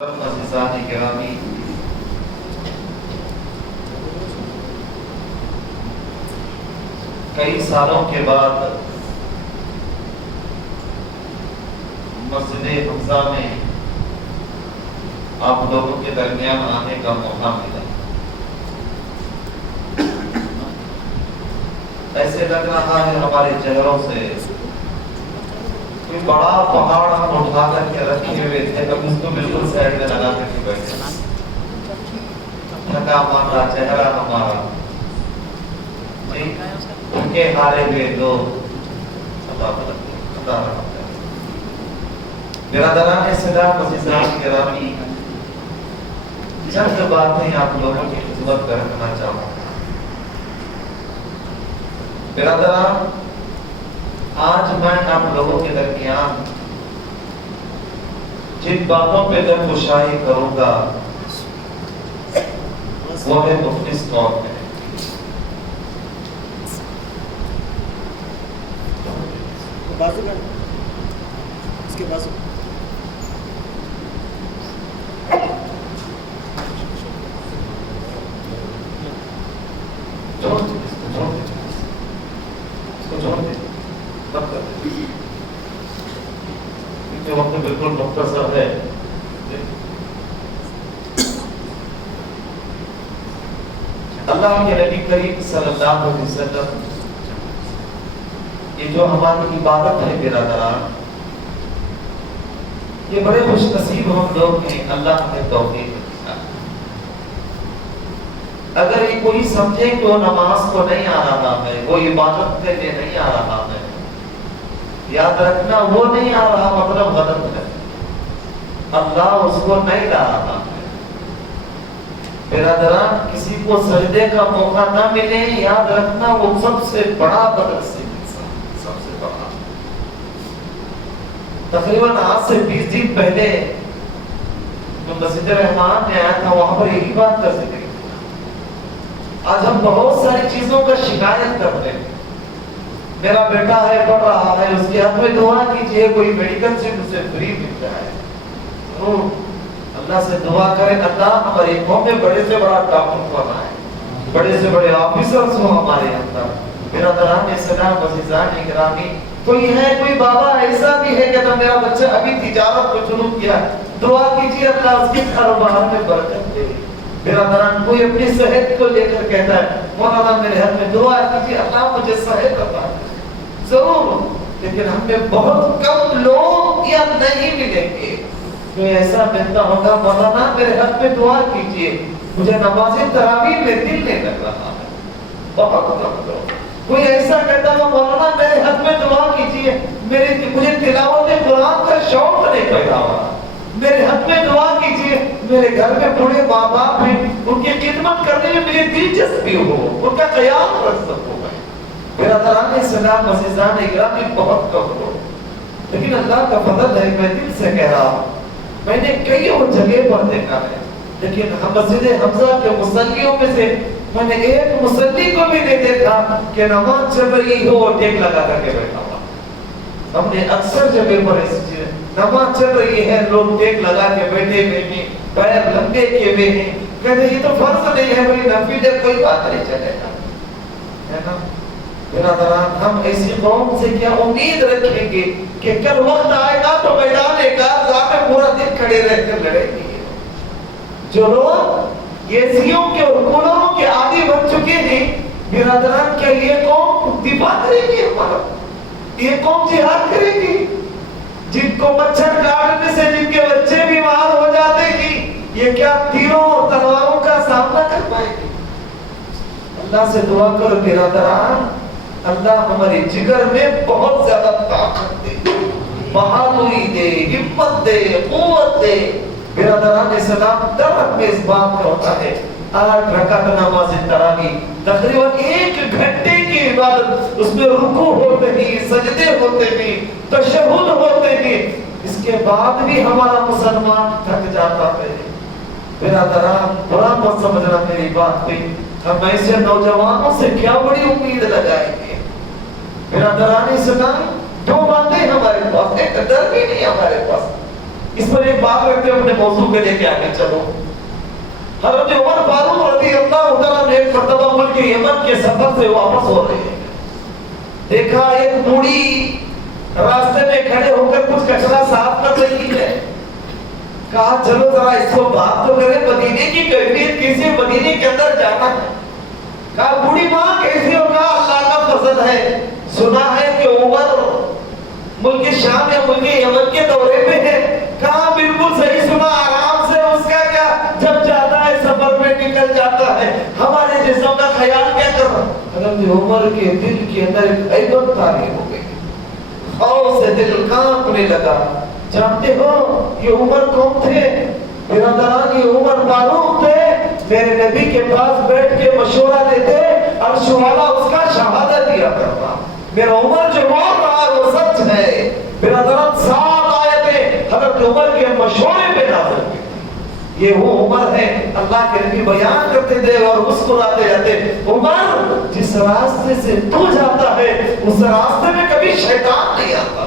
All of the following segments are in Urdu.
عزیزان گرامی، کئی سالوں کے بعد مسجد حمزہ میں آپ لوگوں کے درمیان آنے کا موقع ملا۔ ایسے لگ رہا ہے ہمارے چہروں سے کوئی بڑا پہاڑ ہم اٹھا کر کے رکھے ہوئے تھے، اب اس کو بالکل سائڈ میں لگا کر کے بیٹھے، تھکا مارا چہرہ ہمارا، ان کے ہارے ہوئے لوگ برادران اسلام عزیزان گرامی، چند باتیں آپ لوگوں کی خدمت میں رکھنا چاہوں گا۔ برادران، آج میں آپ لوگوں کے درمیان جن باتوں پہ دم گشائی کروں گا وہ ہے مختص طور پہ اس کے بازو وقت بالکل مختصر ہے۔ اللہ کے نبی کریم صلی اللہ علیہ وسلم، یہ جو ہماری عبادت ہے برادران، یہ بڑے خوش نصیب ہم لوگ ہیں، اللہ ہمیں توفیق دیا۔ اگر یہ کوئی سمجھے کہ وہ نماز کو نہیں آ رہا ہے، وہ عبادت کے لیے نہیں آ رہا ہے، یاد رکھنا وہ نہیں آ رہا مطلب غلط ہے، اللہ اس کو نہیں لا رہا ہے۔ برادران، کسی کو سجدے کا موقع نہ ملے، یاد رکھنا وہ سب سے بڑا بدنصیب انسان، سب سے بڑا۔ تقریباً آج سے 20 دن پہلے جو مسجد رحمان میں آیا تھا، وہاں پر یہی بات کا ذکر کیا۔ آج ہم بہت ساری چیزوں کا شکایت کرتے ہیں، میرا بیٹا ہے پڑھ رہا ہے، اس کے حق میں دعا کیجئے، کوئی میڈیکل سے اسے فری مل جائے، اللہ سے دعا کریں اللہ ہماری قوم میں بڑے سے بڑا ڈاکٹر بنائے، بڑے سے بڑے آفیسرز ہوں ہمارے اندر۔ برادران اسلام عزیزان گرامی، کوئی ہے کوئی بابا ایسا بھی ہے کہ میرا بچہ ابھی تجارت کو شروع کیا، دعا کیجئے اللہ اس کے کاروبار میں برکت دے۔ برادران، کوئی اپنی صحت کو لے کر کہتا ہے مولانا میرے حق میں دعا کیجئے اللہ مجھے صحت عطا کرے، ضرور، لیکن ہم میں بہت کم لوگ یا نہیں ملیں گے کوئی ایسا ملتا ہوگا مولانا میرے حق میں دعا کیجئے مجھے نماز تراویح میں دل نہیں لگ رہا ہے، بہت کم لوگ۔ کوئی ایسا کہتا ہے مولانا میرے حق میں دعا کیجئے مجھے تلاوت قرآن کا شوق نہیں پیدا ہوا، میرے حق میں دعا کیجئے میرے گھر میں بوڑھے ماں باپ ہیں، ان کی خدمت کرنے میں مجھے دلچسپی ہو، ان کا قیام رکھ سکوں میں۔ برادران اسلام عزیزان گرامی، بہت کم لوگ، لیکن اللہ کا فضل ہے، میں دل سے کہہ رہا ہوں، میں نے کئی اور جگہ پر دیکھا ہے، لیکن مسجد حمزہ کے مصلیوں میں سے میں نے ایک مصلی کو بھی نہیں دیکھا کہ نماز چل رہی ہو اور ٹیک لگا کر کے بیٹھا ہوا۔ ہم نے اکثر جگہ پر ایسی چیزیں، نماز چل رہی ہے لوگ ٹیک لگا کے بیٹھے ہوئے ہیں، پیر لمبے کیے ہوئے ہیں، کہتے ہیں یہ تو فرض نہیں ہے، بھائی نفل ہے، کوئی بات نہیں چلے گا، ہے نا۔ برادران، ہم ایسی قوم سے کیا امید رکھیں گے کہ کل وقت آئے گا تو میدان کارزار میں پورا دن کھڑے رہ کر لڑیں گے۔ جو لوگ ایسیوں کے اور کولروں کے عادی بن چکے ہیں، برادران، کیا یہ قوم دفاع کرے گی ہمارا؟ یہ قوم جہاد کرے گی؟ جن کو مچھر کاٹنے سے جن کے بچے بیمار ہو جاتے ہیں، یہ کیا تیروں اور تلواروں کا سامنا کر پائے گی؟ اللہ سے دعا کرو برادران، اللہ ہمارے جگر میں بہت زیادہ طاقت دے، بہادری دے، ہمت دے، قوت دے۔ برادران اسلام، درد میں اس بات کا ہوتا ہے 8 رکعت نماز تراویح، تقریباً 1 گھنٹے کی عبادت، اس میں رکوع ہوتے ہیں، سجدے ہوتے ہیں، تشہد ہوتے ہیں، اس کے بعد بھی ہمارا مسلمان تھک جاتا ہے۔ برادران، برا مت سمجھنا میری بات پہ، ہم ایسے نوجوانوں سے کیا بڑی امید لگائیں گے؟ برادران اسلام، 2 باتیں ہمارے پاس، ایک ڈر بھی نہیں ہمارے پاس، اس پر ایک بات رکھتے ہوئے اپنے موضوع کے لے کے آگے چلو. حضرت عمر فاروق رضی اللہ عنہ نے ایک مرتبہ ملک یمن کے سفر سے واپس ہو رہے ہیں. دیکھا ایک بوڑھی راستے میں کھڑے ہو کر کچھ کچرا صاف کر رہی ہے. کہا چلو ذرا اس کو بات تو کریں, مدینے کی کیفیت کیسی ہے, مدینے کے اندر جانا ہے. کہا بوڑھی ماں کیسی ہوگا, اللہ کا فضل ہے, سنا ہے کہ عمر ملک شام یا ملک یمن کے دورے پہ ہے. کہا بالکل صحیح سنا, آرام سے, اس کا کیا, جب جاتا ہے سفر میں نکل جاتا ہے, ہمارے جسم کا خیال کیا کر رہا. حضرت عمر کے دل کے اندر ایک عیبت طاری ہو گئی, خوف سے دل کانپنے لگا. جانتے ہو یہ عمر کون تھے؟ برادران یہ عمر فاروق تھے. میرے نبی کے پاس بیٹھ کے مشورہ دیتے, عرش والا اس کا شہادت دیا کرتا. میرا عمر جو بول رہا ہے وہ سچ ہے. برادران 7 آیتیں حضرت عمر کے مشورے پہ نازل ہوئی. یہ وہ عمر ہے اللہ کے نبی بیان کرتے تھے اور مسکراتے جاتے, عمر جس راستے سے تو جاتا ہے اس راستے میں کبھی شیطان نہیں آتا.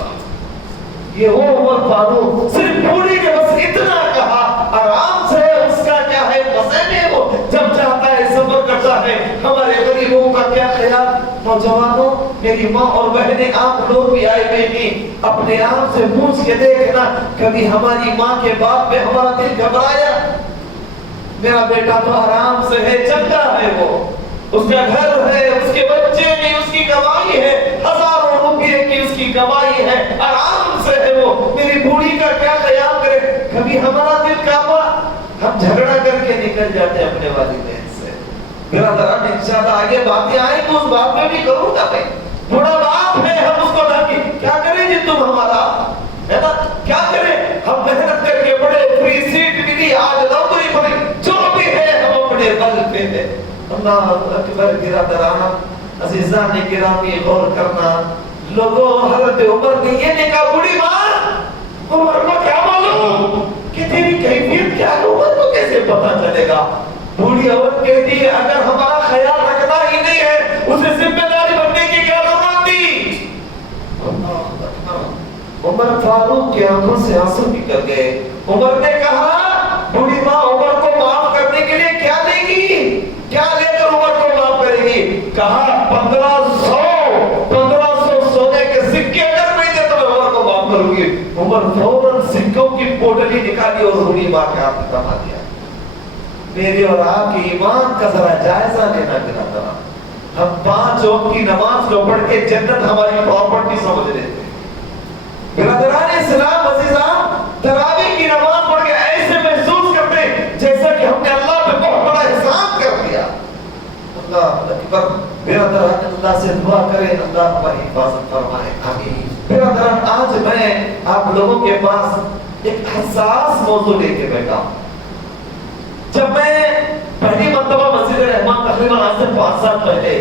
یہ وہ عمر فاروق, صرف بوڑھی نے بس اتنا کہا, آرام سے, اس کا کیا ہے مزے میں وہ جب چاہتا ہے سفر کرتا ہے. ہمارے غریبوں کا کیا خیال. نوجوانوں, میری ماں اور بہنیں, آپ لوگ بھی آئے ہوئے ہیں, اپنے آپ سے پوچھ کے دیکھنا کبھی ہماری ماں کے بات پہ ہمارا دل گھبرایا. میرا بیٹا تو آرام سے ہے, چنگا ہے, وہ اس کا گھر ہے, اس کے بچے ہیں, اس کی کمائی ہے, ہزاروں روپے کی اس کی کمائی ہے, آرام سے ہے وہ. میری بوڑھی کا کیا خیال کرے. کبھی ہمارا دل کانپا, ہم جھگڑا کر کے نکل جاتے ہیں اپنے والدین سے. برادران انشاءاللہ آگے باتیں آئیں تو اس بات میں بھی کروں گا. بھائی بڑا باپ ہے, ہم اس کو ڈانٹیں, کیا کریں جی تم ہمارا ہے نا, کیا کریں, ہم محنت کر کے بڑے, فری سیٹ ملی, آج نوکری ملی, جو بھی ہے ہم اپنے بل پہ ہے. اللہ اکبر. برادران عزیزان گرامی, غور کرنا. لوگوں, حضرت عمر نے یہ کہا, بوڑھی ماں, عمر کو کیا معلوم کہ تیری کیفیت کیا ہے, عمر کو کیسے پتا چلے گا. بوڑھی عورت کہتی ہے اگر ہمارا خیال رکھنا ہی نہیں ہے اسے ذمہ داری بننے کی کیا ضرورت تھی. عمر فاروق کی آنکھوں سے آنسو نکل گئے. عمر نے کہا بوڑھی ماں عمر کو معاف کرنے کے لیے کیا دے گی, کیا لے کر عمر کو معاف کرے گی. کہا 1500 سونے کے سکے اگر نہیں دے تو میں عمر کو معاف کروں گی. عمر فوراً سکوں کی پوٹلی نکالی اور بوڑھی ماں کے ہاتھ میں تھما دیا. میرے اور آپ کے ایمان کا ذرا جائزہ لینا چاہتا. ہم 5 وقت کی نماز کو پڑھ کے جنت ہماری پراپرٹی سمجھ لیتے ہیں. برادران اسلام عزیزان, تراویح کی نماز پڑھ کے ایسے محسوس کرتے جیسا کہ ہم نے اللہ پہ بہت بڑا احسان کر دیا. اللہ اکبر. برادران اللہ سے دعا کریں اللہ ہماری حفاظت فرمائے, آمین. برادران آج میں آپ لوگوں کے پاس ایک حساس موضوع لے کے بیٹھا ہوں. جب میں پہلی مرتبہ مسجد رحمان تقریباً آج سے 5 سال پہلے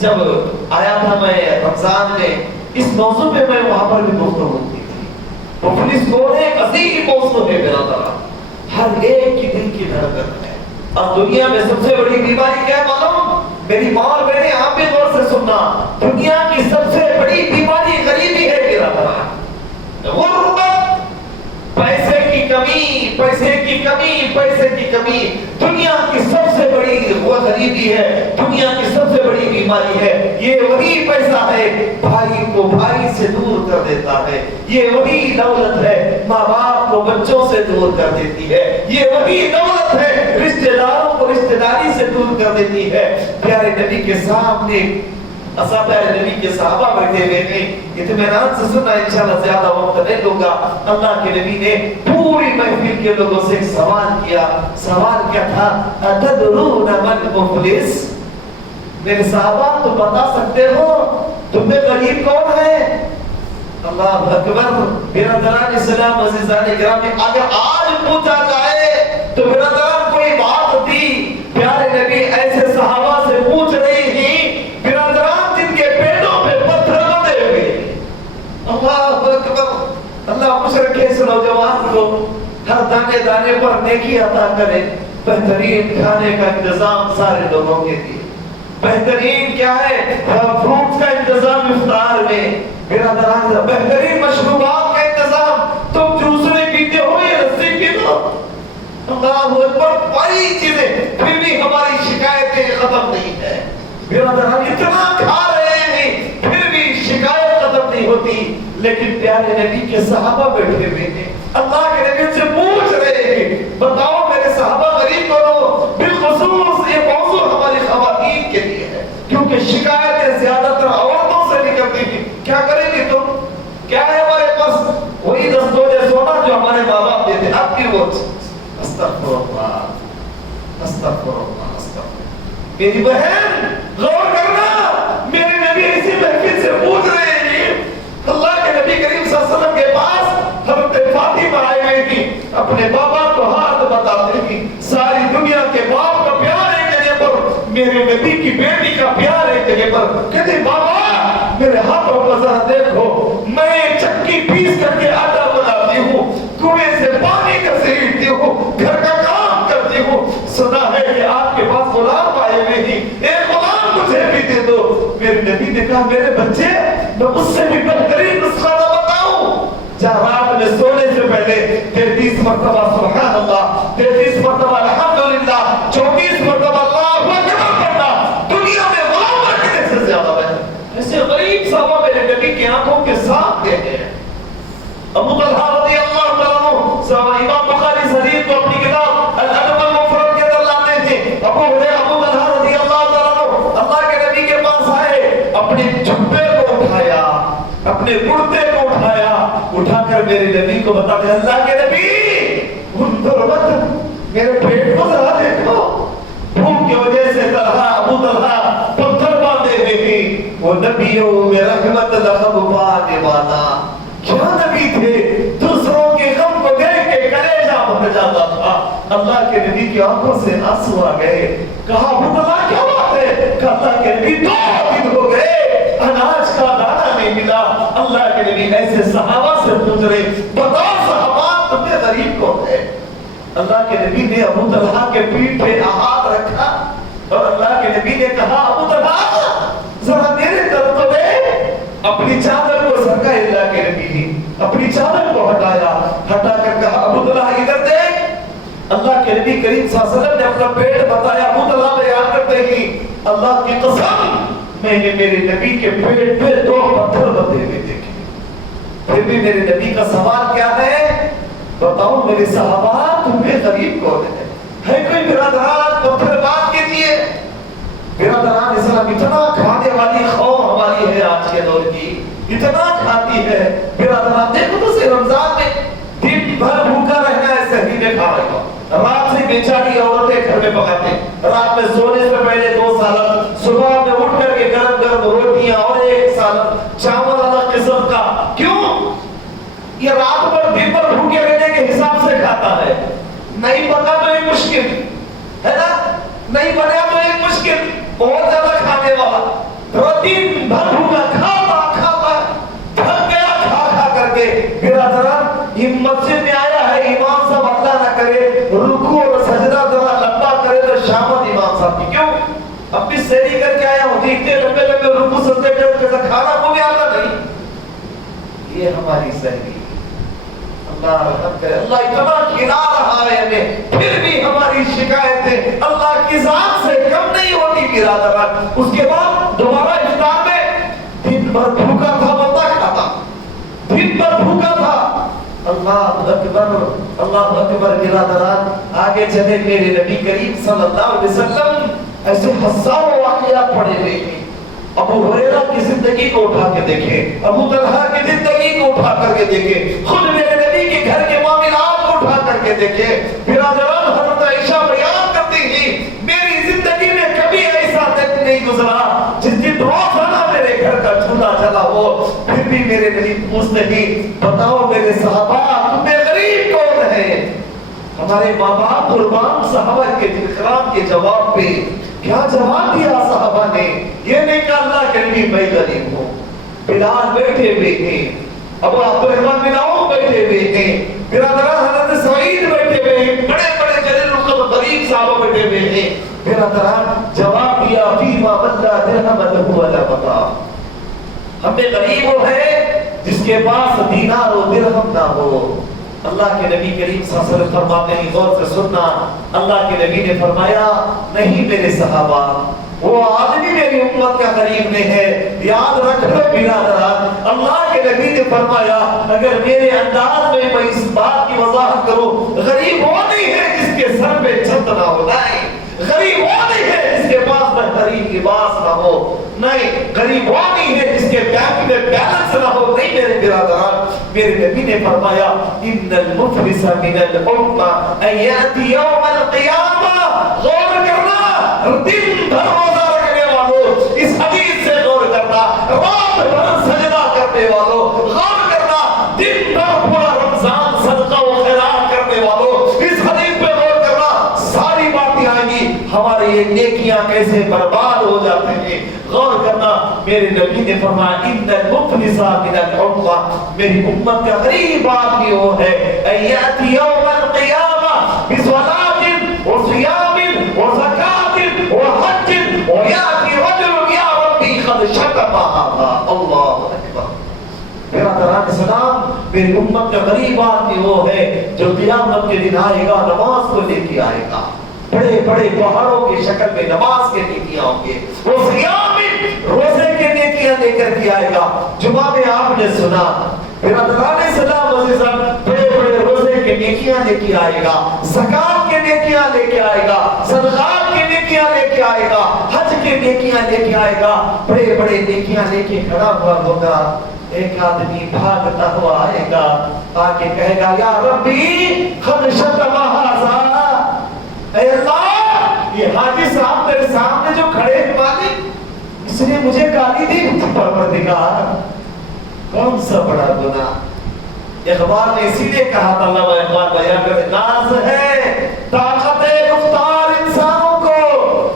جب آیا تھا میں رمضان میں, اس موضوع پہ میں وہاں پر بھی گفتگو کی تھی. مفلس کون ہے, ایک عظیم موضوع ہے برادران, ہر ایک کی دل کی دھڑکن ہے. اب دنیا میں سب سے بڑی بیماری کیا ہے معلوم؟ میری ماں اور بہنیں آپ بھی غور سے سننا, دنیا کی سب سے بڑی بیماری غریبی ہے برادران. غربت, پیسے کی کمی, پیسے کی کمی, پیسے کی کمی. دنیا کی سب سے بڑی وہ غریبی ہے, دنیا کی سب سے بڑی بیماری ہے. یہ وہی پیسہ ہے بھائی کو بھائی سے دور کر دیتا ہے. یہ وہی دولت ہے ماں باپ کو بچوں سے دور کر دیتی ہے. یہ وہی دولت ہے رشتہ داروں کو رشتہ داری سے دور کر دیتی ہے. پیارے نبی کے سامنے اصحابہ نبی کے صحابہ بیٹھے ہوئے ہیں, اطمینان سے سننا, انشاءاللہ زیادہ وقت نہیں لوں گا. اللہ کے نبی نے پوری محفل کے لوگوں سے ایک سوال کیا. سوال کیا تھا, اتدرون من مفلس. میرے صحابہ تم بتا سکتے ہو تم میں غریب کون ہے؟ اللہ اکبر. برادران اسلام عزیزان گرامی, اگر آج پوچھا جائے تو برادران کوئی بات ہوتی, پیارے نبی ایسے صحابہ سے پوچھ رہی ہیں برادران جن کے پیٹوں پہ پتھر بندے ہوئے. اللہ اکبر. اللہ خوش رکھے اس نوجوان کو, ہر دانے دانے پر نیکی عطا کرے. بہترین کھانے کا انتظام سارے لوگوں کے لیے, بہترین کیا ہے فروٹس کا انتظام افطار میں, برادران بہترین مشروبات کا انتظام. تم جوس نہیں پیتے ہو, یہ اللہ اکبر، بڑی چیزیں، پھر بھی ہماری شکایتیں ختم نہیں ہے۔ برادران اتنا کھا رہے ہیں پھر بھی شکایت ختم نہیں ہوتی، لیکن پیارے نبی کے صحابہ بیٹھے ہوئے ہیں، اللہ کے نبی سے پوچھ رہے ہیں بتاؤ میرے صحابہ غریب کرو۔ بالخصوص یہ موضوع ہماری خواتین کے لیے ہے، کیونکہ شکایتیں زیادہ تر عورتوں سے نکلتی ہیں۔ کیا کریں گے تم؟ کیا ہے ہمارے پاس؟ وہی 10 تولے سونا جو ہمارے ماں باپ دیتے، اب بھی وہ استغفر اللہ استغفر اللہ استغفر۔ میری بہن غور کرنا، میرے نبی اسی محفل سے پوچھ رہے ہیں، اللہ کے نبی کریم صلی اللہ علیہ وسلم کے پاس حضرت فاطمہ آئے ہوئے تھی، اپنے بابا کو ہاتھ بتاتے تھی، ساری دنیا کے باپ کا پیار ایک جگہ پر، میرے نبی کی بیٹی کا پیار ایک جگہ پر۔ کہتے بابا میرے ہاتھوں کو ذرا دیکھو، میں چکی پیس کر کے آٹا بناتی ہوں، کنویں سے پانی گھسیٹتی ہوں، گھر کا کام کرتی ہوں، سنا ہے کہ آپ کے پاس غلام آئے ہوئے ہیں، ایک غلام مجھے بھی دے دو۔ میرے نبی نے کہا میرے بچے میں اس سے بھی بہترین نسخہ نہ بتاؤں، جہاں رات میں سونے سے پہلے 33 مرتبہ سبحان اللہ، 33 مرتبہ الحمدللہ، 34 مرتبہ اللہ اکبر پڑھنا دنیا میں غلام رکھنے سے زیادہ ہے۔ ایسے غریب صحابہ میرے نبی کی آنکھوں کے سامنے ہیں۔ ابو طلحہ رضی اللہ تعالیٰ عنہ صحابہ، امام بخاری اس حدیث کو اپنی کتاب الادب المفرد کے اندر لاتے ہیں۔ ابو طلحہ رضی اللہ تعالیٰ عنہ اللہ کے نبی کے پاس آئے، اپنے جبے کو اٹھایا، اپنے کرتے کو اٹھایا، اٹھا کر میرے نبی کو بتاتے ہیں اللہ کے نبی انظر مت، میرے پیٹ کو ذرا دیکھو، بھوک کی وجہ سے ابو طلحہ پتھر باندھے ہوئے تھے، وہ نبیوں میں رحمت لقب پانے والا کیا نبی تھے، دوسروں کے غم کو دیکھ کے کلیجہ بھر جاتا تھا۔ اللہ کے نبی کی آنکھوں سے آنسو آ گئے، کہا ابو طلحہ کیا بات ہے؟ کہا اللہ کے نبی 2 دن ہو گئے اناج کا دانہ نہیں ملا۔ اللہ کے نبی ایسے صحابہ سے پوچھ رہے بتاؤ صحابہ تمہیں غریب کون ہے؟ اللہ کے نبی نے ابو طلحہ کے پیٹھ پہ ہاتھ رکھا اور اللہ کے نبی نے کہا ابو طلحہ ذرا میرے طرف تو دیکھ۔ اپنی چادر کو سرکا، اللہ کے نبی نے اپنی چادر کو ہٹایا، ہٹا کر کہا ابو طلحہ ادھر دیکھ۔ اللہ کے نبی کریم صلی اللہ علیہ وسلم نے اپنا پیٹ بتایا، ابو طلحہ بیان کرتے ہیں اللہ کی قسم میں نے میرے نبی کے پیٹ پہ 2 پتھر بندھے ہوئے دیکھے۔ پھر بھی میرے نبی کا سوال کیا ہے؟ بتاؤ میرے صحابہ تمہیں غریب کون ہے کوئی برادران پتھر باندھ کے دیے؟ برادران اسلام اتنا کھانے والی قوم ہماری ہے آج کے دور کی، اتنا کھاتی ہے۔ برادران دیکھو تو سے رمضان میں دن بھر بھوکا رہنا ہے، سحری میں کھا رہے ہو، رات سے بیچاری عورتیں گھر میں پکاتے، رات میں سونے سے پہلے 2 سالن، صبح میں اٹھ کر کے گرم گرم روٹیاں اور 1 سالن چاول الگ قسم کا۔ کیوں؟ یہ رات بھر دن بھر بھوکے رہنے کے حساب سے کھاتا ہے۔ نہیں پکا تو ایک مشکل ہے نا، نہیں بنا تو ایک مشکل، بہت زیادہ کھانے والا، دن بھر بھوکا کھاتا کھاتا تھک گیا کھا کھا کر کے۔ برادران یہ مسجد میں آیا ہے، امام صاحب اللہ نہ کرے رکوع اور سجدہ ذرا لمبا کرے تو شامت امام صاحب کی، کیوں؟ اب بھی سحری کر کے آیا ہوں، اتنے لمبے لمبے رکوع سجدے کر کھانا کو بھی آتا نہیں۔ یہ ہماری سحری، اللہ رحم کرے، اللہ اتنا کھلا رہا ہے ہمیں، پھر بھی ہماری شکایتیں اللہ کی ذات سے کم نہیں ہوتی برادران۔ اس کے بعد دوبارہ افطار میں دن بھر بھوکا تھا بندہ کھاتا، دن بھر بھوکا تھا۔ اللہ اکبر اللہ اکبر برادران، آگے چلے میرے نبی کریم صلی اللہ علیہ وسلم ایسے ہزاروں واقعات پڑے ہوئے ہیں۔ ابو ہریرہ کی زندگی کو اٹھا کے دیکھیں، ابو طلحہ کی زندگی کو اٹھا کر کے دیکھیں، خود میرے نبی کے گھر کے معاملات کو اٹھا کر کے دیکھیں۔ برادران حضرت عائشہ بیان کرتی ہیں میری زندگی میں کبھی ایسا دن نہیں گزرا جس دن روزانہ میرے گھر کا چولہا جلا ہو، پھر بھی میرے نبی پوچھتے ہیں بتاؤ میرے صحابہ تمہیں غریب کون ہے؟ ہمارے ماں باپ قربان صحابہ کے اکرام کے جواب پہ کیا جواب دیا صحابہ نے؟ یہ نہیں کہا اللہ کے نبی میں غریب ہوں۔ بلال بیٹھے ہوئے ہیں، ابو عبد الرحمن بن عوف بیٹھے ہوئے ہیں، برادران حضرت سعید بیٹھے ہوئے ہیں، بڑے بڑے جلیل القدر غریب صحابہ بیٹھے ہوئے ہیں۔ برادران جواب دیا فیما من لا درہم لہ ولا متاع، ہم میں غریب وہ ہے جس کے پاس دینار و درہم نہ ہو، اللہ کے نبی کریم صلی اللہ علیہ وسلم فرماتے ہیں، غور سے سننا، اللہ کے نبی نے فرمایا نہیں میرے صحابہ، وہ آدمی میری امت کا قریب میں ہے، یاد رکھ لو برادران، اللہ کے نبی نے فرمایا اگر میرے انداز میں میں اس بات کی وضاحت کروں، غریب وہ نہیں ہے جس کے سر پہ چھت نہ ہو، نہیں، غریب وہ نہیں ہے جس کے پاس بہترین لباس نہ ہو، نہیں، غریب وہ نہیں ہے جس کے بینک میں بیلنس نہ ہو، نہیں میرے برادران، میرے نبی نے فرمایا ان المفلس من الامہ ان یاتی یوم القیامہ، غور کرنا، دن بھر روزہ رکھنے والوں، اس حدیث سے غور کرنا، رات بھر سجدہ کرنے والوں، غور کرنا، دن بھر پورا رمضان صدقہ و خیرات کرنے والوں، اس حدیث پہ غور کرنا، ساری باتیں آئیں گی، ہمارے یہ نیکیاں کیسے برباد ہو جاتے ہیں، غور کرنا، میرے نبی نے فرمایا ان المفلس من الامہ، میری امت کا غریب آدمی وہ ہے ان یاتی یوم القیامہ بصلاۃ وصیام وزکاۃ وحج ویاتی رجل یا ربی قد شتم هذا، اللہ اکبر، برادران اسلام، میری امت کا غریب آدمی وہ ہے جو قیامت کے دن آئے گا، نماز کو لے کے آئے گا، بڑے بڑے پہاڑوں کی شکل میں نماز کے نیکیاں ہوں گے، وہ صیام روزے کے نیکیاں لے کر کے آئے گا، جمعہ میں آپ نے سنا برادران اسلام عزیزان، بڑے بڑے روزے کے نیکیاں لے کے آئے گا، زکات کے نیکیاں لے کے آئے گا، صدقات کے نیکیاں لے کے آئے گا، حج کے نیکیاں لے کے آئے گا، بڑے بڑے نیکیاں لے کے کھڑا ہوا ہوگا، ایک آدمی بھاگتا ہوا آئے گا، آکے کہے گا یا ربی قد شتم هذا، اے اللہ یہ حاجی صاحب میرے سامنے جو کھڑے ہیں مالک، اس نے مجھے گالی دی، پروردگار کون سا بڑا گناہ، اقبال نے اسی لیے کہا تھا، اللہ اقبال بیان کرتے، ناز ہے طاقت گفتار انسانوں کو،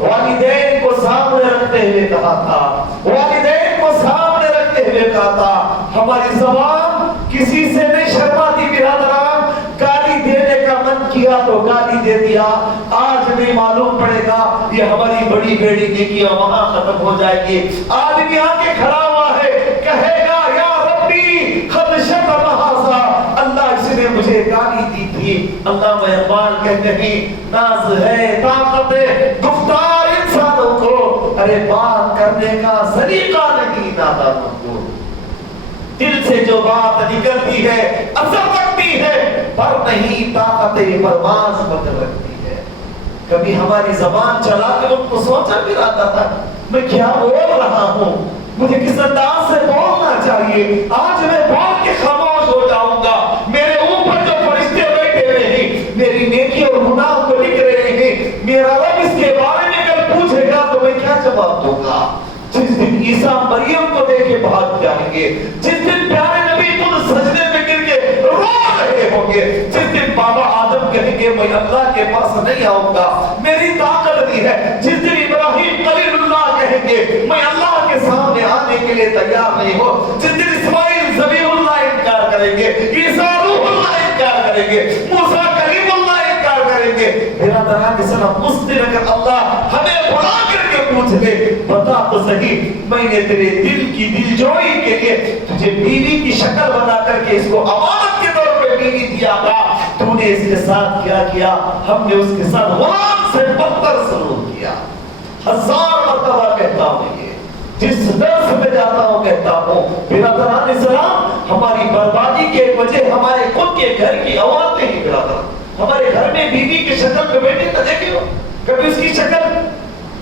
والدین کو سامنے رکھتے ہوئے کہا تھا، والدین کو سامنے رکھتے ہوئے کہا تھا، ہماری زبان کسی سے نہیں شرماتی برادران، گالی دینے کا من کیا تو گالی دے دیا، آج نہیں معلوم پڑے گا یہ ہماری بڑی بیڑی نیکیاں وہاں ختم ہو جائے گی، آدمی آکے کھڑا ہوا ہے کہے گا یا ربی قد شتم هذا، اللہ اس نے مجھے گالی دی تھی، اللہ اقبال کہتے ہیں ناز ہے طاقت گفتار انسانوں کو، ارے بات کرنے کا سلیقہ نہیں نادانوں کو، دل سے جو بات نکلتی ہے اثر رکھتی ہے، پر نہیں طاقت پرواز مگر رکھتی ہے، کبھی ہماری زبان چلاتے وقت تو سوچا بھی رہتا تھا میں کیا بول رہا ہوں، مجھے کس انداز سے بولنا چاہیے، آج میں بول کے خاموش ہو جاؤں گا، میرے اوپر جو فرشتے بیٹھے ہوئے ہیں میری نیکی اور گناہ کو لکھ رہے ہیں، میرا رب اس کے بارے میں کل پوچھے گا تو میں کیا جواب دوں گا، جس دن عیسیٰ مریم کو دے کے بھاگ جائیں گے، جس دن پیارے نبی خود سجدے میں گر کے رو رہے ہوں گے، جس دن بابا آدم کہیں گے میں اللہ کے پاس نہیں آؤں گا، میری طاقت نہیں ہے، جس دن ابراہیم خلیل اللہ کہیں گے میں اللہ کے سامنے آنے کے لیے تیار نہیں ہوں، جس دن اسماعیل ذبیح اللہ انکار کریں گے، عیسیٰ روح اللہ انکار کریں گے، موسیٰ کلیم اللہ انکار کریں گے، میرا دران اسلام اس دن اگر اللہ ہمیں بلا کر کے پوچھ لے بتا تو صحیح میں نے تیرے دل کی دلجوئی کے لیے تجھے بیوی کی شکل بنا کر کے اس کو امانت کے طور پہ بیوی دیا تھا، تو نے اس کے ساتھ کیا کیا، ہم نے اس کے ساتھ غلام سے بدتر سلوک کیا، ہزار مرتبہ کہتا ہوں یہ، جس درس میں جاتا ہوں کہتا ہوں برادران اسلام، ہماری بربادی کی ایک وجہ ہمارے خود کے گھر کی عورتیں ہی برادران، ہمارے گھر میں بیوی کی شکل پہ بیٹے تو دیکھے ہو کبھی اس کی شکل،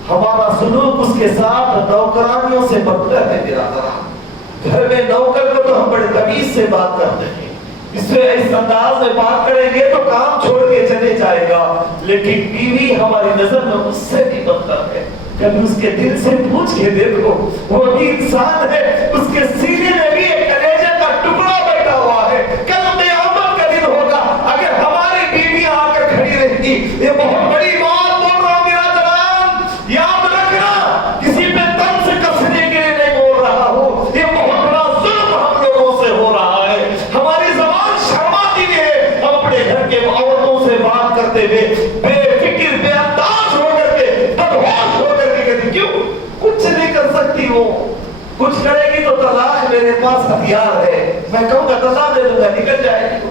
ہمارا سلوک اس کے ساتھ نوکرانیوں سے بدتر ہے برادران، گھر میں نوکر کو تو ہم بڑے تمیز سے بات کرتے ہیں، اس سے اس انداز میں بات کریں گے تو کام چھوڑ کے چلے جائے گا، لیکن بیوی ہماری نظر میں اس سے بھی بدتر ہے، کبھی اس کے دل سے پوچھ کے دیکھو، وہ بھی انسان ہے، اس کے سینے میں بھی ایک کلیجے کا ٹکڑا بیٹھا ہوا ہے، کل قیامت کا دن ہوگا، اگر ہماری بیوی آ کر کھڑی رہے گی، یہ بہت بڑی بات بول رہا ہوں برادران، یاد رکھنا کسی پہ طنز کسنے کے لیے نہیں بول رہا ہوں، یہ بہت بڑا ظلم ہم لوگوں سے ہو رہا ہے، ہماری زبان شرماتی ہے، ہم اپنے گھر کے عورتوں سے بات کرتے ہوئے بے فکر بے انداز ہو کر کے بدہوش ہو کر کے کہتے کیوں کچھ نہیں کر سکتی ہو، کچھ کرے گی تو طلاق میرے پاس ہتھیار ہے، میں کہوں گا طلاق دے دوں گا نکل جائے گی،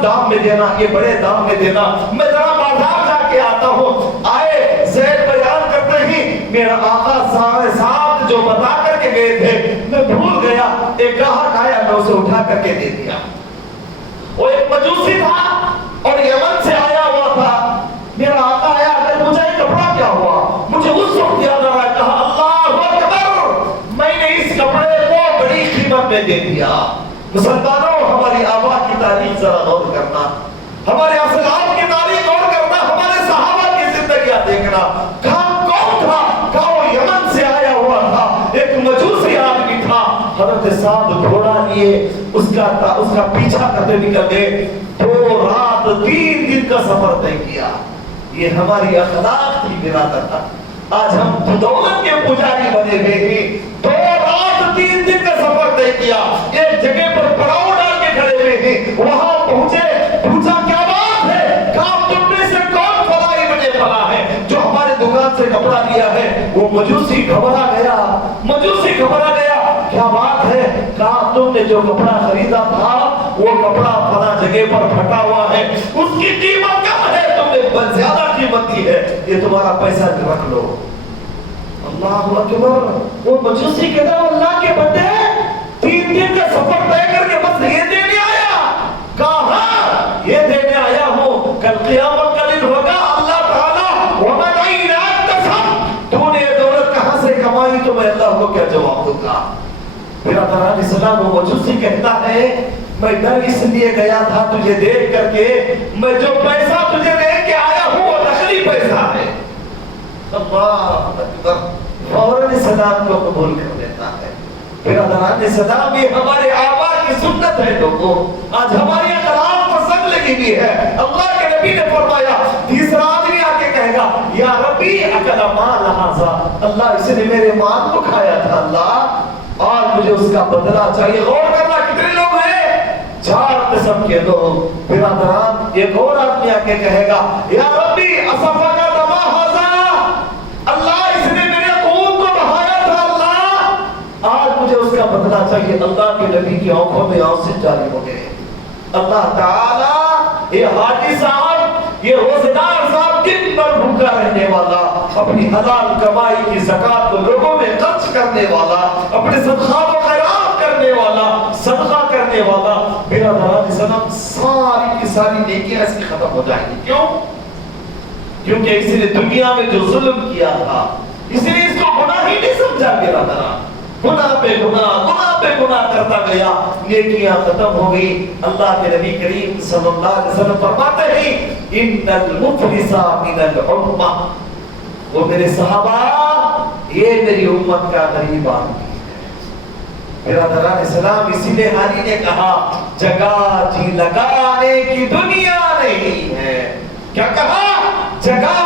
کم دام میں دینا، یہ بڑے دام میں دینا، میں ذرا بازار جا کے آتا ہوں۔ آئے زید بیان کرتے ہی میرا آقا صاحب جو بتا کر کے گئے تھے میں بھول گیا، ایک گاہک آیا میں اسے اٹھا کر کے دے دیا۔ وہ ایک مجوسی تھا اور یمن سے آیا ہوا تھا۔ میرا آقا آیا کہ مجھے کپڑا کیا ہوا؟ مجھے اس وقت یاد آ رہا، کہا اللہ اکبر، میں نے اس کپڑے کو بڑی قیمت میں دے دیا۔ مسلمانوں، ہماری آبا کی تاریخ ذرا غور کرنا، ہمارے اسلاف کی تاریخ غور کرنا، ہمارے صحابہ کی زندگیاں دیکھنا۔ کہاں کون تھا؟ کہاں وہ یمن سے آیا ہوا تھا، ایک مجوسی آدمی تھا۔ حضرت صاحب گھوڑا لیے اس کا پیچھا کرتے نکل گئے، 2 رات 3 دن کا سفر طے کیا۔ یہ ہماری اخلاق تھی برادر۔ آج ہم دولت کے پجاری بنے ہوئے ہیں، 2 رات 3 دن کا سفر طے کیا، ایک جگہ پر پڑاؤ ڈال کے کھڑے ہوئے ہیں، وہاں پہنچے، پوچھا کیا بات ہے؟ کہا تم میں سے کون فلاں ابن فلاں ہے جو ہمارے دکان سے کپڑا لیا ہے؟ وہ مجوسی گھبرا گیا، مجوسی گھبرا گیا، کیا بات ہے؟ کہا تم نے جو کپڑا خریدا تھا وہ کپڑا فلاں جگہ پر پھٹا ہوا ہے، اس کی قیمت کم ہے، تم نے زیادہ قیمت دی ہے، یہ تمہارا پیسہ رکھ لو۔ اللہ اکبر۔ وہ مجوسی کہتا ہے اللہ کے بندے 3 دن کا سفر طے کر کے بس یہ دینے آیا؟ کہاں یہ دینے آیا ہوں، کل قیامت کا دن ہوگا، اللہ تعالیٰ وَمَنْ أَيْنَ اكْتَسَبَ، تو نے یہ دولت کہاں سے کمائی، تو میں اللہ کو کیا جواب دوں گا؟ برادران اسلام، وہ مجوسی کہتا ہے میں ڈر اس لیے گیا تھا تجھے دیکھ کر کے، میں جو پیسہ تجھے دے کے آیا ہوں وہ نقلی پیسہ ہے۔ اللہ اکبر، فوراً اسلام کو قبول کر لیتا ہے۔ برادران اسلام، یہ ہمارے آبا کی سنت ہے لوگوں، آج ہماری اخلاق پر سب لگی ہوئی ہے۔ اللہ کے نبی نے فرمایا، تیسرا آدمی آ کے کہے گا یا ربی اکل مال ھذا، اللہ اس نے میرے مال کو کھایا تھا اللہ، اور مجھے اس کا بدلہ چاہیے۔ غور کرنا، کتنے لوگ ہیں؟ 4 قسم کے لوگ۔ برادران، ایک اور آدمی آ کے کہے گا یا ربی اسفک دم ھذا، اللہ اس نے میرے خون کو بہایا تھا اللہ، آج مجھے اس کا بدلہ چاہیے۔ اللہ کے نبی کی آنکھوں میں آنسو جاری ہو گئے۔ اللہ تعالی، یہ حاجی صاحب، یہ روزدار صاحب، دن بھر بھوکا رہنے والا، اپنی حلال کمائی کی زکات کو لوگوں میں خرچ کرنے والا، اپنے صدقات و خیرات کرنے والا، صدقہ کرنے والا، برادران اسلام، ساری کی ساری نیکیاں اس کی ختم ہو جائیں گی۔ کیوں؟ کیونکہ اس نے دنیا میں جو ظلم کیا تھا، اس نے اس کو گناہ ہی نہیں سمجھا۔ برادران، گناہ پہ گناہ، گناہ پہ گناہ کرتا گیا، نیکیاں ختم ہو گئی۔ اللہ کے نبی کریم صلی اللہ علیہ وسلم فرماتے ہیں ان المفلس من الامہ، وہ میرے صحابہ، یہ میری امت کا غریب آدمی ہے۔ برادران اسلام، اسی لیے حالی نے کہا جگہ جی لگانے کی دنیا نہیں ہے۔ کیا کہا؟ جگہ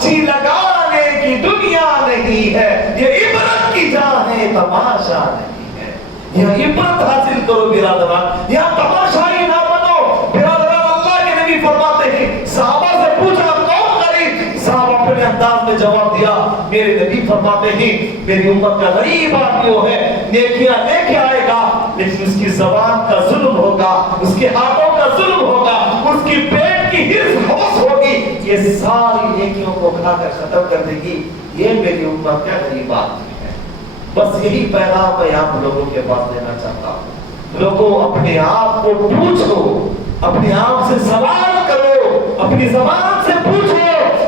جی لگانے کی دنیا نہیں ہے، یہ عبرت کی جا ہے، تماشا نہیں ہے۔ یہ عبرت حاصل کرو برادران، یا تماشائی نہ بنو۔ برادران، اللہ کے نبی فرماتے ہیں، صحابہ سے پوچھا کون غریب؟ صحابہ اپنے انداز میں جواب دیا، میرے نبی فرماتے ہیں میری امت کا غریب آدمی وہ ہے، نیکیاں لے کے آئے گا لیکن اس کی زبان کا ظلم ہوگا، اس کے ہاتھوں کا ظلم ہوگا، اس کی پیٹ کی حرص ہوس ہوگی، یہ ساری نیکیوں کو کھا کر ختم کر دے گی۔ یہ میری امت کا غریب آدمی ہے۔ بس یہی پیغام میں آپ لوگوں کے پاس دینا چاہتا ہوں۔ لوگوں، اپنے آپ کو پوچھو، اپنے آپ سے سوال کرو، اپنی زبان سے پوچھو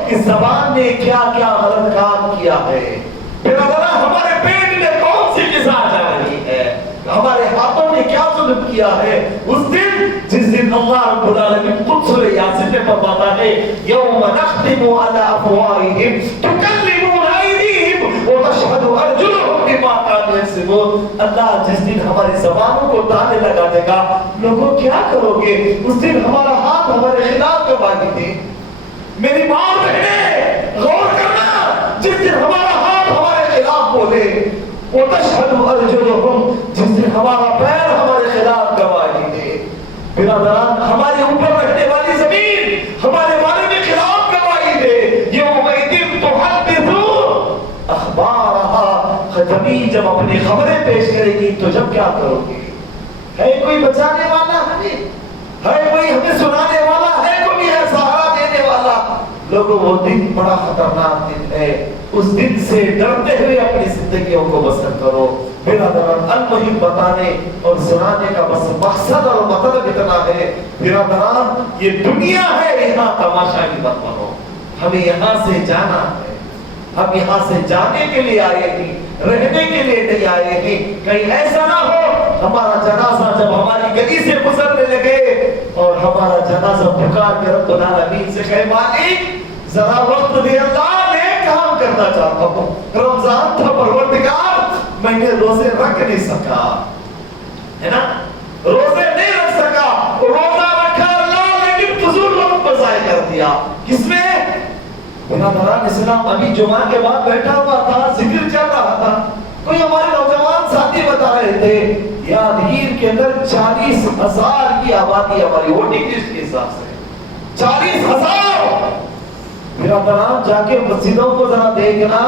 کہ زبان نے کیا کیا غلط کام کیا ہے۔ برادران، ہمارے پیٹ میں کون سی غذا جا رہی ہے، ہمارے ہاتھوں نے کیا ظلم کیا ہے۔ اس دن جس دن اللہ رب العالمین خود سورہ یاسین میں فرماتا ہے یوم نختم علی افواہہم تکلمنا ایدیہم وتشہد ارجلہم بما کانوا یکسبون، اللہ جس دن ہماری زبانوں کو تانے لگا دے گا، لوگوں کیا کرو گے؟ اس دن ہمارا ہاتھ ہمارے خلاف گواہی دے۔ میری ماں بہنیں، غور کرنا، جس دن ہمارا ہاتھ ہمارے خلاف بولے، وتشہد ارجلہم، جس دن ہمارا پیر ہمارے خلاف گواہی دے۔ برادران، ہمارے اوپر رہنے والی زمین ہمارے بارے میں خلاف گواہی دے۔ یومئذ تحدث اخبارہا، زمین جب اپنی خبریں پیش کرے گی تو جب کیا کرو گے؟ ہے کوئی بچانے والا ہمیں؟ ہے کوئی ہمیں سنا لوگوں وہ دن بڑا خطرناک دن ہے، اس دن سے ڈرتے ہوئے اپنی زندگیوں کو بسر کرو۔ برادران المہم بتانے اور سنانے کا بس مقصد اور مطلب اتنا ہے، برادران یہ دنیا ہے، یہاں تماشا بھی مت بنو، ہمیں یہاں سے جانا ہے، ہم یہاں سے جانے کے لیے آئے ہیں، رہنے کے لیے نہیں آئے ہیں۔ کہیں ایسا نہ ہو ہمارا جنازہ جب ہماری گلی سے گزرنے لگے اور ہمارا جنازہ پکار کے رب العالمین سے کہے مالک ذرا وقت دے، اللہ نیک کام کرنا چاہتا ہوں، رمضان تھا پروردگار میں نے روزے رکھ نہیں سکا، ہے نا، روزے نہیں رکھ سکا، روزہ رکھا اللہ لیکن فضول وقت پر ضائع کر دیا۔ کس میں؟ برادران اسلام ابھی جمعہ کے بعد بیٹھا ہوا تھا، ذکر چل رہا تھا، کوئی ہمارے نوجوان ساتھی بتا رہے تھے یادگیر کے اندر 40,000 کی آبادی ہماری ووٹنگ لسٹ کے حساب سے 40,000۔ برادران جا کے مسجدوں کو ذرا دیکھنا،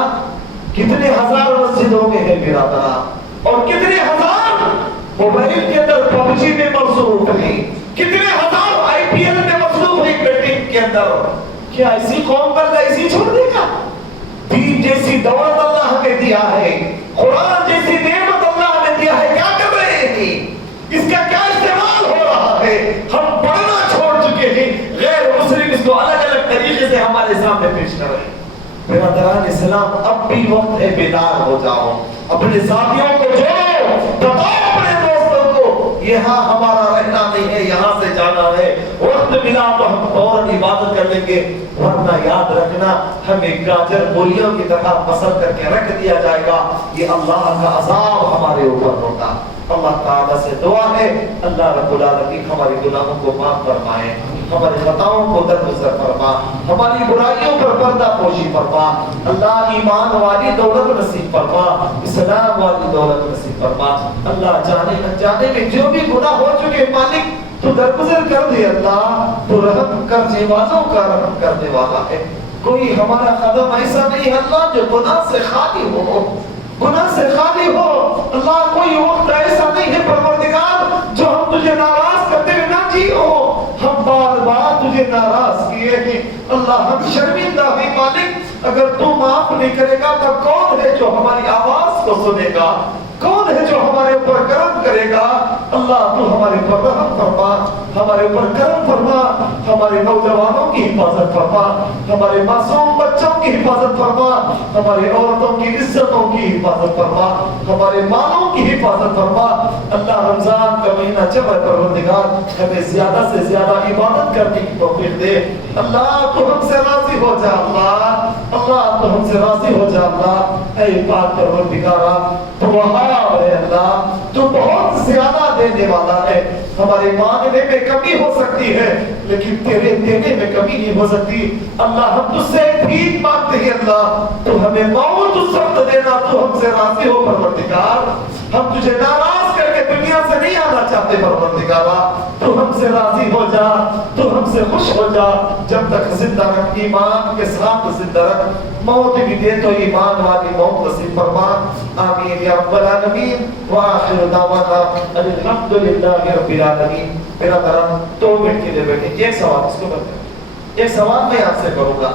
کتنے ہزار مسجدوں میں ہے برادران، اور کتنے ہزار موبائل کے اندر پب جی میں مصروف ہیں، کتنے ہزار آئی پی ایل میں مصروف ہیں بیٹنگ کے اندر۔ کیا ایسی قوم پر اللہ ایسی چھوڑ دے گا؟ دین جیسی دولت اللہ ہمیں دیا ہے، قرآن جیسی نعمت اللہ ہمیں دیا ہے، کیا کر رہے ہیں؟ اس کا کیا استعمال ہو رہا ہے؟ ہم پڑھنا چھوڑ چکے ہیں، غیر مسلم اس کو الگ الگ طریقے سے ہمارے سامنے پیش کر رہے ہیں۔ برادران اسلام اب بھی وقت ہے، بیدار ہو جاؤ، اپنے ساتھیوں کو جوڑو، بتاؤ اپنے دوستوں کو یہاں ہمارا رہنا نہیں ہے، یہاں سے جانا ہے، وقت ملا تو ہم فوراً عبادت کر لیں گے، ورنہ یاد رکھنا ہمیں گاجر مولیوں کی طرح پسند کر کے رکھ دیا جائے گا، یہ اللہ کا عذاب ہمارے اوپر ہوگا۔ اللہ تعالیٰ سے دعا ہے اللہ رب العالمین ہمارے گناہوں کو معاف فرمائے، ہماری خطاؤں کو درگزر فرما، ہماری برائیوں پر پردہ پوشی فرما، اللہ ایمان والی دولت نصیب فرما، اسلام والی دولت نصیب فرما۔ اللہ جانے انجانے میں جو بھی گناہ ہو چکے مالک تو درگزر کر دے، اللہ تو رحم کرنے والوں کا رحم کرنے والا ہے، کوئی ہمارا قدم ایسا نہیں ہے اللہ جو گناہ سے خالی ہو، گناہ سے خالی ہو، اللہ کوئی وقت ایسا نہیں ہے پروردگار جو ہم تجھے ناراض کرتے ہوئے نہ جی ہو، ہم بار بار تجھے ناراض کیے ہیں، اللہ ہم شرمندہ ہیں مالک، اگر تو معاف نہیں کرے گا تو کون ہے جو ہماری آواز کو سنے گا، کون ہے جو ہمارے اوپر کرم کرے گا؟ اللہ تو ہمارے اوپر رحم فرما، ہمارے اوپر کرم فرما، ہمارے نوجوانوں کی حفاظت فرما، ہمارے معصوم بچوں کی حفاظت فرما، ہماری عورتوں کی عزتوں کی حفاظت فرما، ہمارے مالوں کی حفاظت فرما۔ اللہ رمضان کا مہینہ چل رہا ہے پروردگار ہمیں زیادہ سے زیادہ عبادت کرنے کی توفیق دے، اللہ تو ہم سے راضی ہو جا، اللہ تو ہم سے راضی ہو جا، اللہ اے پاک پروردگارا تو وہاب ہے، اللہ تو بہت زیادہ دینے والا ہے، ہمارے مانگنے میں کمی ہو سکتی ہے لیکن تیرے دینے میں کمی نہیں ہو سکتی، اللہ ہم تجھ سے بھیک مانگتے ہیں، اللہ تو ہمیں موت اس وقت دینا تو ہم سے راضی ہو پروردگار، ہم تجھے ناراض کر کے دنیا سے نہیں آنا چاہتے پروردگارا، تو ہم سے راضی ہو جا، تو ہم سے خوش ہو جا، جب تک زندہ رکھ ایمان کے ساتھ زندہ رکھ، موت بھی دے تو ایمان والی موت نصیب فرما، آمین یا رب العالمین، وآخر دعوانا الحمدللہ رب العالمین۔ میرا کرم 2 منٹ کے لیے بیٹھیں، ایک سوال اس کو بتائیں، ایک سوال میں آپ سے کروں گا،